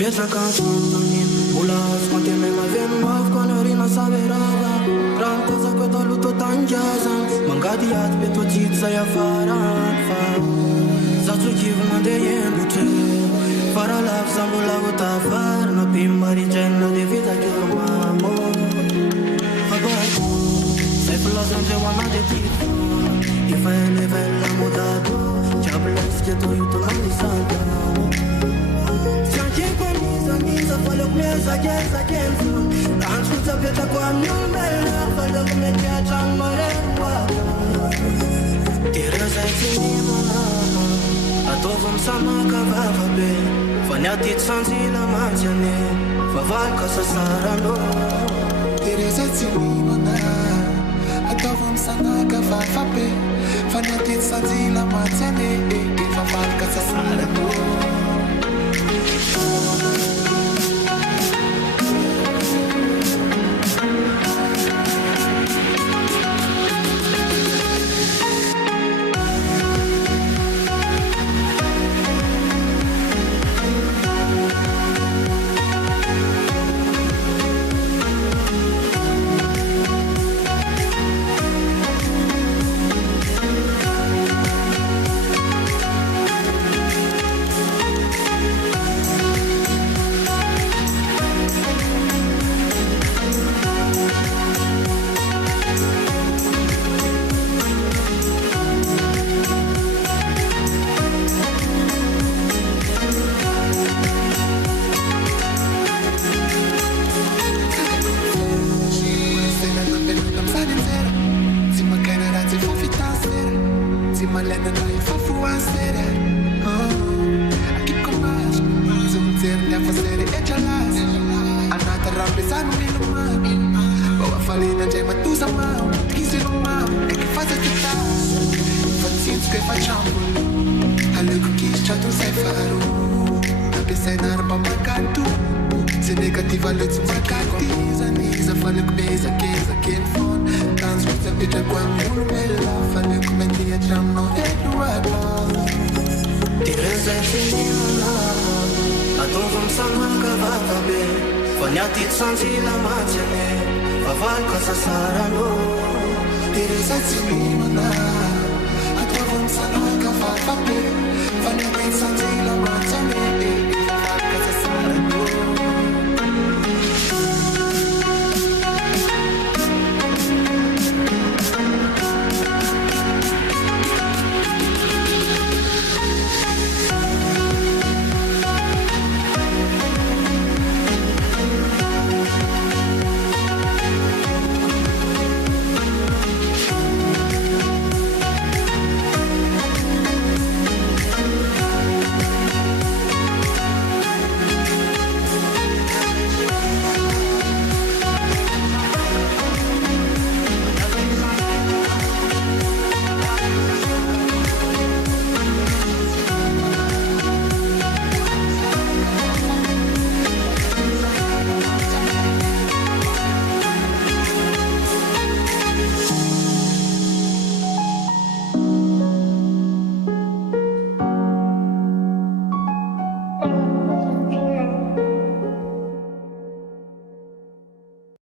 Mipetraka aminy mbola azoko antemegna aveno mavoko anarina saverava raha mitazako eto aloha tô tangazana mangady aty be tô jidy zay afarany fa za tsokivy mandeha embotry faralavy za mbola ho tafary na be marindraina de vitakeo mamo fabako zay filazandreo anady ety efa elevela modado jiaby laisika tô io tô nandisanta Misa falok mesa kesa kenzo Ansu tapeta kwa nyumela falok mekia chang marewa Teresa itinimana Atovam sama kavava be Fanyatit sanzila manjane Faval kasasarano Teresa itinimana Atovam sama kavava be Fanyatit sanzila manjane Faval kasasarano Fanyatit sanzila manjane Faval kasasarano Teresa itinimana Atovam sana kavava be